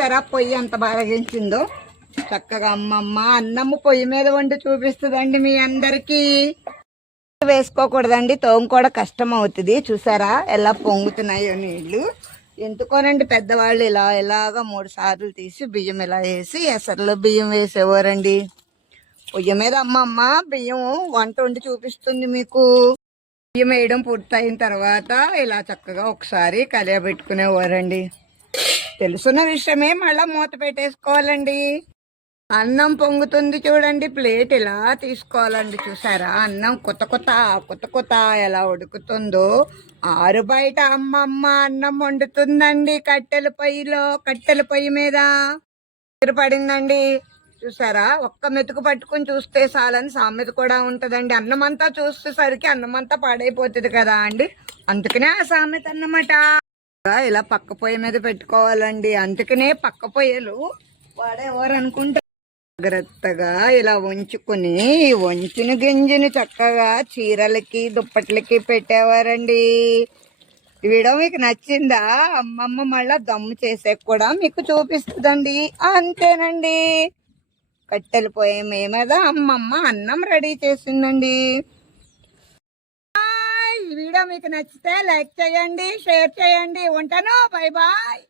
చూసారా పొయ్యి ఎంత బాగా గెలిచిందో. చక్కగా అమ్మమ్మ అన్నము పొయ్యి మీద వండి చూపిస్తుందండి మీ అందరికీ. వేసుకోకూడదండి, తోముకోవడం కష్టం అవుతుంది. చూసారా ఎలా పొంగుతున్నాయో నీళ్లు. ఎందుకోనండి పెద్దవాళ్ళు ఇలాగా 3 సార్లు తీసి బియ్యం ఇలా వేసి ఎసరులో బియ్యం వేసేవారండి. పొయ్యి మీద అమ్మమ్మ బియ్యం వంట వండి చూపిస్తుంది మీకు. బియ్యం వేయడం పూర్తయిన తర్వాత ఇలా చక్కగా ఒకసారి కలియబెట్టుకునేవారండి. తెలుసున్న విషయమే, మళ్ళా మూత పెట్టేసుకోవాలండి. అన్నం పొంగుతుంది చూడండి, ప్లేట్ ఇలా తీసుకోవాలండి. చూసారా అన్నం కొత్త ఎలా ఉడుకుతుందో. ఆరు బయట అమ్మమ్మ అన్నం వండుతుందండి కట్టెల పొయ్యి మీద పడిందండి. చూసారా, ఒక్క మెతుకు పట్టుకుని చూస్తే చాలని సామెత కూడా ఉంటదండి. అన్నమంతా చూసేసరికి అన్నమంతా పాడైపోతుంది కదా అండి, అందుకనే ఆ సామెత అన్నమాట. ఇలా పక్క పొయ్యి మీద పెట్టుకోవాలండి. అందుకనే పక్క పొయ్యలు వాడేవారు అనుకుంటే జాగ్రత్తగా ఇలా వంచుకుని వంచిన గింజని చక్కగా చీరలకి దుప్పట్లకి పెట్టేవారండి. ఈ వీడియో మీకు నచ్చిందా? అమ్మమ్మ మళ్ళా దమ్ము చేసే కూడా మీకు చూపిస్తుందండి. అంతేనండి, కట్టెల పొయ్యి మీద అమ్మమ్మ అన్నం రెడీ చేసిందండి. ఈ వీడియో మీకు నచ్చితే లైక్ చేయండి, షేర్ చేయండి. ఉంటాను, బై బాయ్.